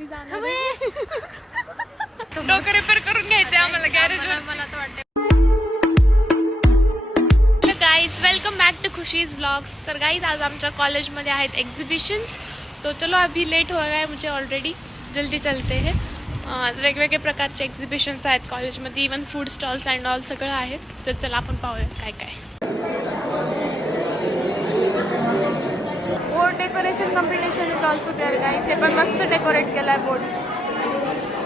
घरी जाणार. डोकं रिपेअर करून घ्यायचे आम्हाला गॅरेज. मला तर वाटतं. Guys welcome back to Khushi's vlogs. तर गाइज आज आमच्या कॉलेजमध्ये आहेत एक्झिबिशन्स. सो चलो अभी लेट हो गया है मुझे ऑलरेडी, जल्दी चलते हैं. आज वेगवेगळे प्रकारचे एक्झिबिशन्स आहेत कॉलेजमध्ये, even food stalls and all सगळं आहे. तर चला आपण पाहूया काय काय. Board decoration competition is also there guys. हे पण मस्त डेकोरेट केलं आहे बोर्ड.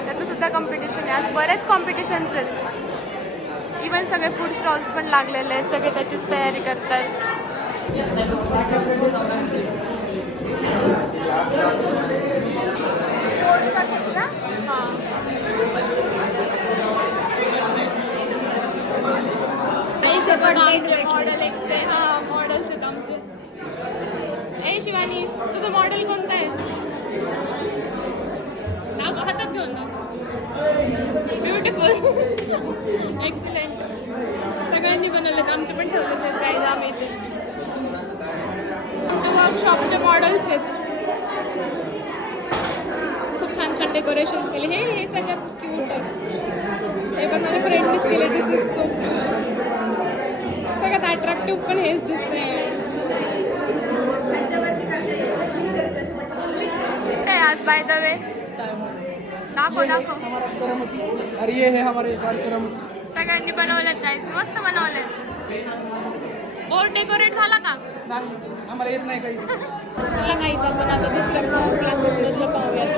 त्याचं सुद्धा कॉम्पिटिशन आहे. आज बरेच कॉम्पिटिशन्स आहेत. इवन सगळे फूड स्टॉल्स पण लागलेले आहेत. सगळे त्याचीच तयारी करतात. Model explain. हां मॉडेल्स आहेत आमचे. ए शिवानी तुझं मॉडेल कोणतं आहे? नाव हातात घेऊन ना. Beautiful excellent. सगळ्यांनी बनवलेत. आमचे पण ठेवले आहेत काही आम्ही इथे. आमच्या वर्कशॉपचे मॉडेल्स आहेत. खूप छान छान डेकोरेशन केले. हे सगळ्यात क्यूट आहे. हे पण माझ्या फ्रेंडनीच केले. दिस इज सो सगळ्यात अट्रॅक्टिव्ह पण हेच दिसते. आज बाय द वे दाखव. अरे ये है हमारे कार्यक्रम. सगळ्यांनी बनवलेत गाईस. मस्त बनवलेत. बोर्ड डेकोरेट झाला का? नाही आम्हाला येत नाही काही. तुला काहीच आपण आता दुसऱ्या क्लासेसमधलं पाहूयात.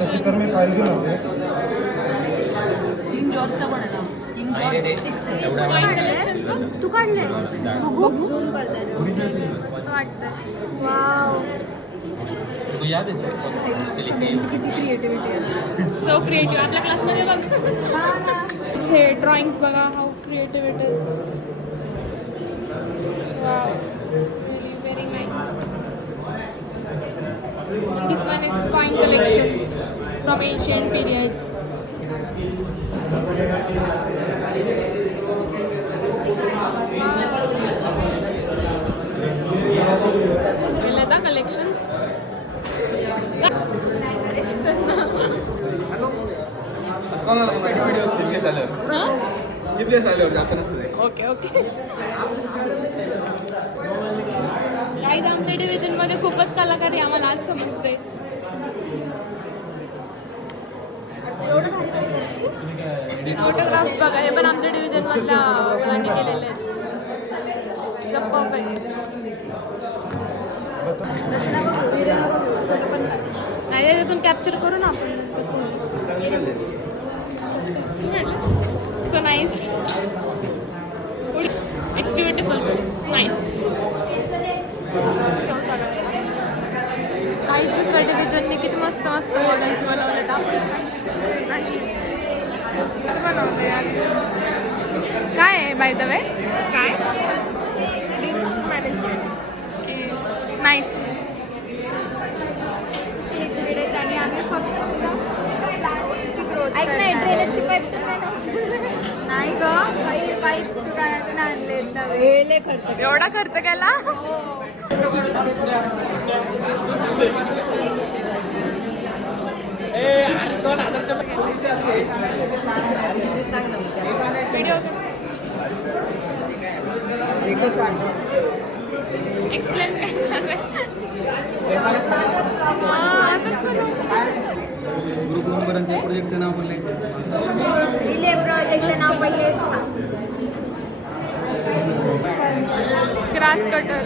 तशी तर मी फाईल घेऊन आले. तू काढले झूम करताय वाव. किती क्रिएटिव्हिटी आहे. So creative. आपल्या क्लासमध्ये बघ हे ड्रॉइंग्स बघा. How creative it is. Wow very nice. This one is coin collections from ancient periods. Leda collections. Okay guys आमच्या डिव्हिजन मध्ये खूपच कलाकार आहे. आम्हाला आज समजते. फोटोग्राफ्स बघा. हे पण आमच्या डिव्हिजन मधल्या मुलांनी केलेले आहेत. गप्पा नाही त्यातून कॅप्चर करू ना आपण. So nice. It's beautiful. Nice. काही दुसऱ्या डिव्हिजनने किती मस्त मस्त मॉडेल्स बनवलेत. काय आहे बाय द वे? काय डिझास्टर मॅनेजमेंट. नाईस. त्याने आम्ही फक्त प्लांट्सची ग्रोथ नाही ग. काही पाईप्स दुकानातून आणलेत नवे. खर्च एवढा खर्च केला? हो. एक्सप्लेन ग्रुप मेंबरांच्या प्रोजेक्टचं नाव पण रिले प्रोजेक्टचं नाव पहिले ग्रास कटर.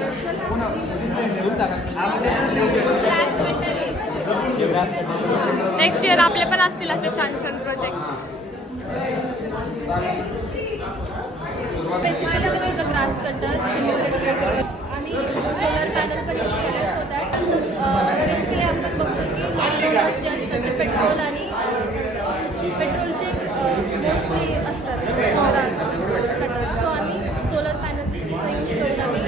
नेक्स्ट इयर आपले पण असतील असे छान छान प्रोजेक्ट्स. बेसिकली कसं ग्रास कटर आणि सोलर पॅनल पण यूज केले. सो दॅट बेसिकली आपण बघतो की लँडओनर्स जे असतात ते पेट्रोल आणि पेट्रोलचे मोस्टली असतात ग्रास कटर. सो आम्ही सोलर पॅनलचा यूज करून आम्ही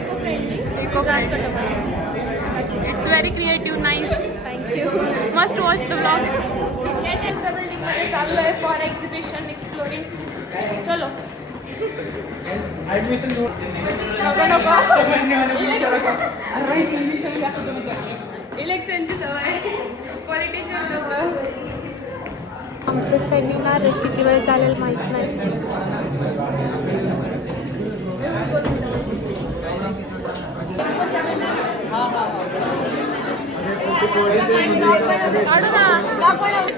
इको फ्रेंडली ग्रास कटर बनवतो. It's very creative. Nice. Thank you. Must watch the blog. बिल्डिंगमध्ये चाललो आहे फॉर एक्झिबिशन एक्सप्लोरिंग. चलो ऍडमिशन इलेक्शनची सवय पॉलिटिशियन लोक आमचं सेमिनार किती वेळ चालेल माहित नाही.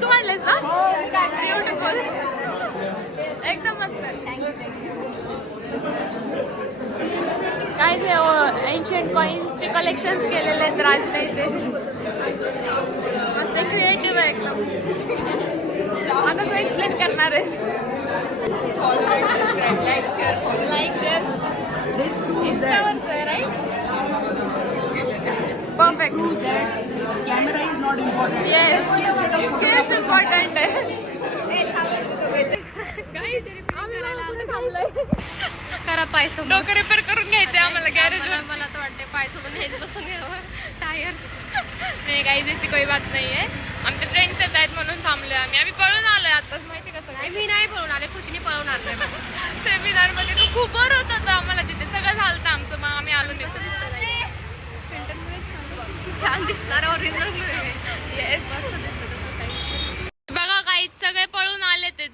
तू आणलेस ना ब्युटिफुल एकदम मस्त. काय ते एन्शियंट कॉइन्सचे कलेक्शन्स केलेले आहेत राजने इथे. मस्त क्रिएटिव्ह आहे एकदम. आता तू एक्सप्लेन करणार आहेस. लाईक शेअर इंस्टावरच आहे right. Perfect. Camera is not important. Yes skills important आहे. करा पायसो डोकं रिपेअर करून घ्यायचे आम्हाला गॅरेज. मला तर वाटते पायसो पण घ्यायचं बसून घ्यावं टायर्स. नाही काही जशी काही बात नाही आहे. आमचे फ्रेंड्स येत आहेत म्हणून थांबले आम्ही पळून आलोय आताच. माहिती कसं काय मी नाही पळून आले खुशीने पळून आले. सेमिनारमध्ये तो खूप बर होत होतं आम्हाला तिथे सगळं झालं आमचं. मग आम्ही आलो नाही. छान दिसणार ओरिजिनल. येस बघा काही सगळे पळून आले ते.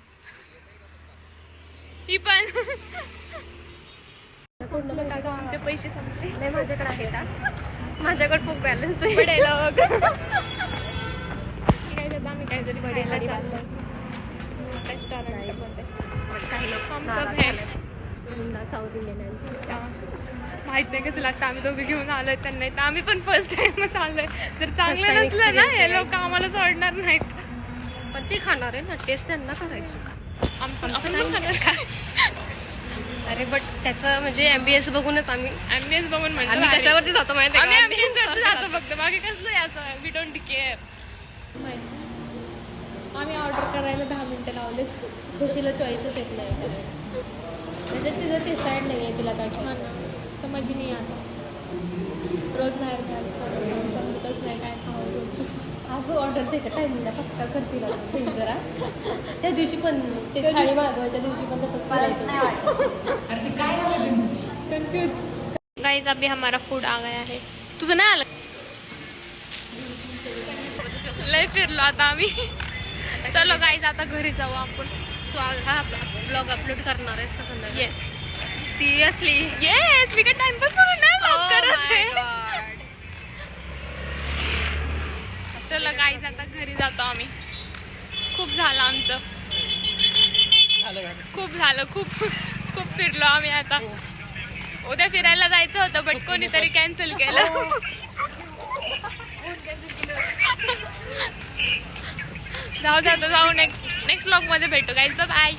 ही पण आमचे पैसे संपले. नाही माझ्याकडे आहे का? माझ्याकडे खूप बॅलन्स पडायला बघ. आम्ही काहीतरी बघायला चाललो रेस्टॉरंटमध्ये. काही लोक साऊथ इंडियन माहित नाही कसं लागतं. आम्ही दोघे घेऊन आलोय त्यांना. तर आम्ही पण फर्स्ट टाइमच आलोय. जर चांगलं नसलं ना हे लोक आम्हाला सोडणार नाहीत. पण ते खाणार आहे ना टेस्ट त्यांना करायची. आपण खाणार का? अरे बट त्याचं म्हणजे एमबीएस बघूनच आम्ही बघून म्हणतो. आम्ही कशावरती जातो माहिती आहे आम्ही का? ॲम्बियन्सवरती जातो फक्त. बाकी कसलं आहे असं वी डोंट केअर. आम्ही ऑर्डर करायला 10 मिनिटं लावलेच. खुशीला चॉईसच येत नाही म्हणजे तिचं डिसाईड नाही आहे तिला काय समज नाही आता. रोज बाहेर समजतच नाही काय खावं रोज. असं ऑर्डर त्याच्या टायमिंगला पचका करते ना जरा. त्या दिवशी पण ते थाळी मागवायच्या दिवशी पण तसंच करायचं. कन्फ्यूज. गाइस अभी हमारा फूड आ गया है. तुझं नाही आलं. लय फिरलो आता आम्ही. चलो गाइस आता घरी जाऊ आपण. तू हा ब्लॉग अपलोड करणार आहेस का संध्याकाळी? Yes seriously yes. मी काय टाइमपास करून नाही vlog करत आहे. चलो गाइस आता घरी जातो आम्ही. खूप झालं आमचं. खूप झालं. खूप फिरलो आम्ही आता. उद्या फिरायला जायचं होतं बट कोणीतरी कॅन्सल केलं. जाऊ दे आता जाऊ. नेक्स्ट व्लॉग मध्ये भेटू गाइस. बाय.